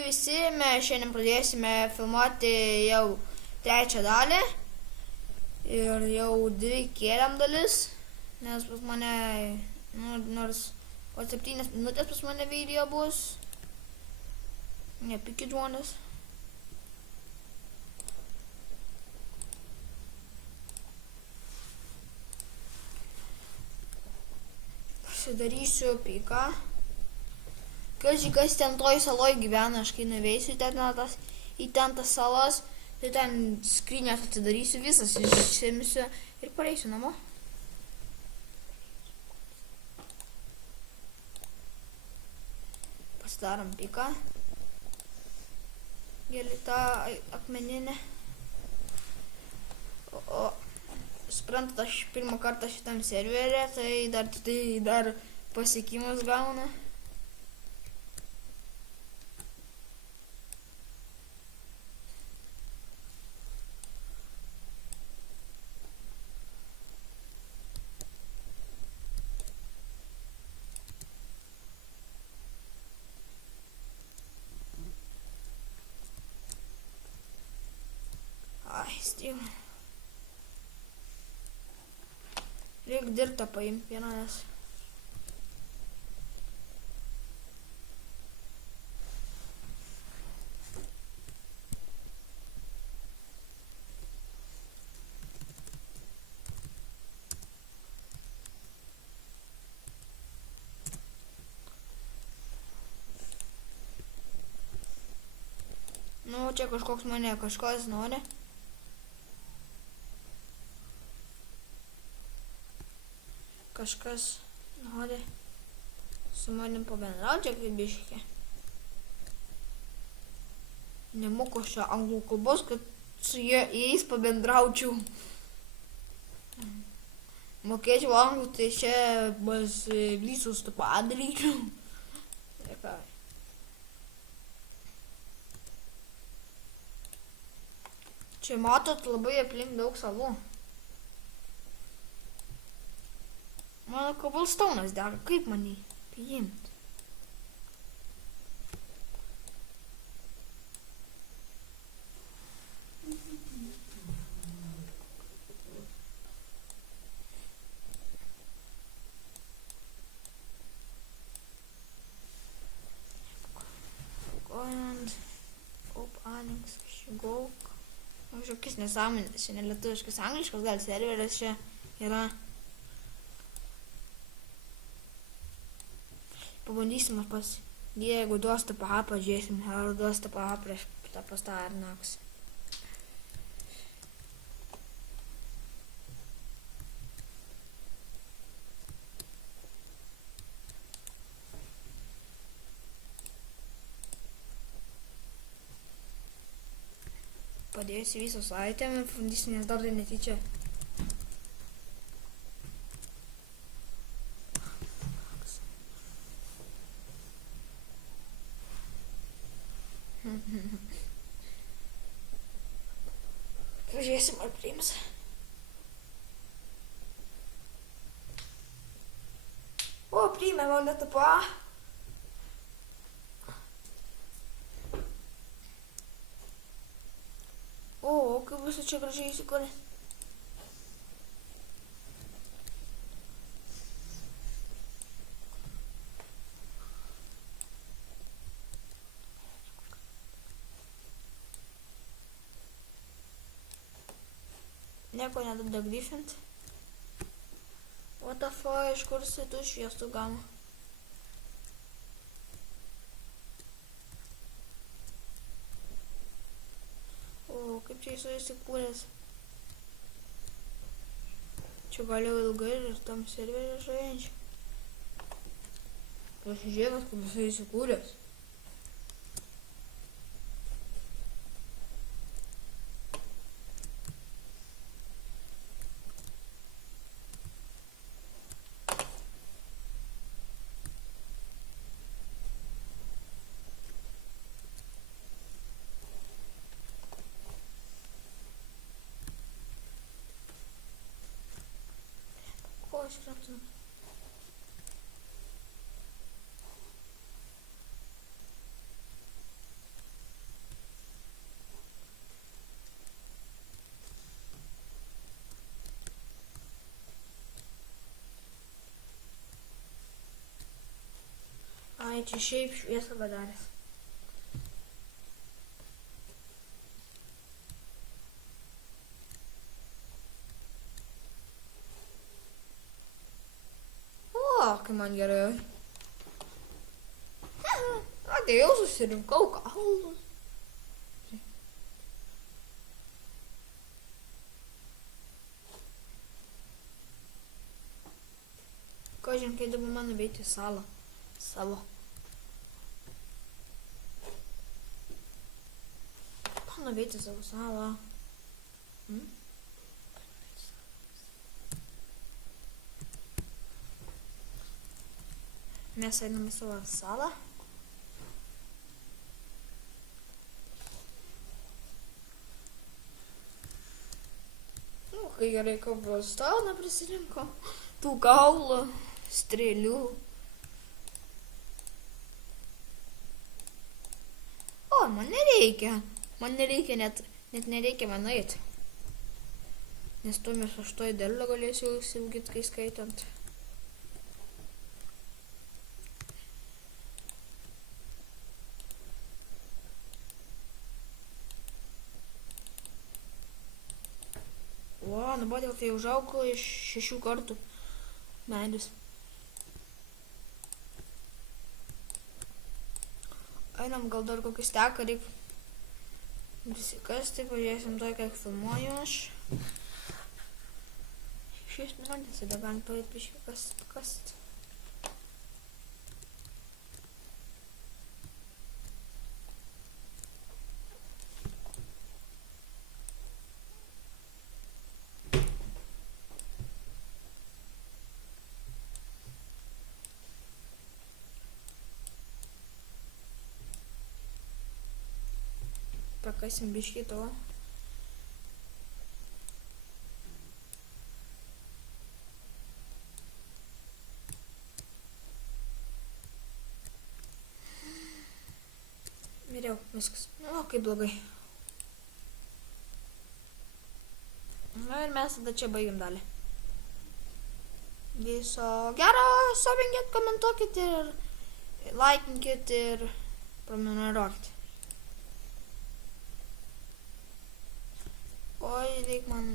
Sveiki visi, mes šiandien pradėsime filmuoti jau trečią dalį ir jau dvi kėliam dalis, nes pas mane, nors po 7 minutės pas mane video bus, nepykit žmonės. Pasidarysiu piką. Kas ten toj saloj gyvena, aš kai nuveisiu į ten tas salas, tai ten skrynias atidarysiu visas, išsimsiu ir pareisiu namo. Pasidarom piką. Gėlį tą akmeninę. O suprantat, aš pirmą kartą šitam serverė, tai dar pasiekimus gauna. Stil. Reik dirbtą paimti vieną, nes čia kažkoks mane kažkas nori. Kažkas nori su manim pabendrauti kaip biškį. Nemoku šio anglų kalbos, kad su jais pabendraučiau. Mokėčiau anglų, tai čia bus visus tu padaryčiau. Čia matot labai aplink daug salų. Mano cobblestone'as dega, kaip man jį paimti? Gauk. Kažkokias nesąmonės, čia nelietuviškas, angliškas gal serveris čia yra. Pabandysim jeigu duos tą PH, pažiūrėsim, ar duos tą PH prieš tą pastą ar naks. Padėjusi visos item ir pabandysim, nes dar netyčia. Pažiūrėsim, ar priims. O, priėmė mane tapą. O, kaip bus čia gražiai įsikūrė. Nieko nedada grįžtant. What the fuck, iš kur tų šviestų gauna? O, kaip čia esu įsikūręs. Čia galiu ilgai ir tam serverį žaidžiu. Pasižiūrėkit, kaip esu įsikūręs. Başlattım. Ai, čia šiaip šviesą padaręs. O, kai man gerai. Atėjau, susirinkau kaulus. Kažin, kai dabar man nuveikti salą. Savo. Man nuveikti savo salą. Mes einam į savo salą. Kai gerai Cobblestone prisirinko. Tų kaulų, strėlių. O, man nereikia. Man nereikia net nereikia man eiti. Nes tuomet aš to derlių galėsiu įsiugyti, kai skaitant. O, dabar tai užaugo iš 6 kartų medis. Einam gal dar kokį steką reikia prisikasti, pažiūrėsim to, kiek filmuoju aš. 6 minutės, tada galim paėti biškį pakasti. Pakasim biškį to. Miriau, viskas. O, kaip blogai. Na ir mes tada čia baigiam dalį. Viso gero, subinkit, komentuokit ir laikinkit ir prenumeruokit. Oi, reik man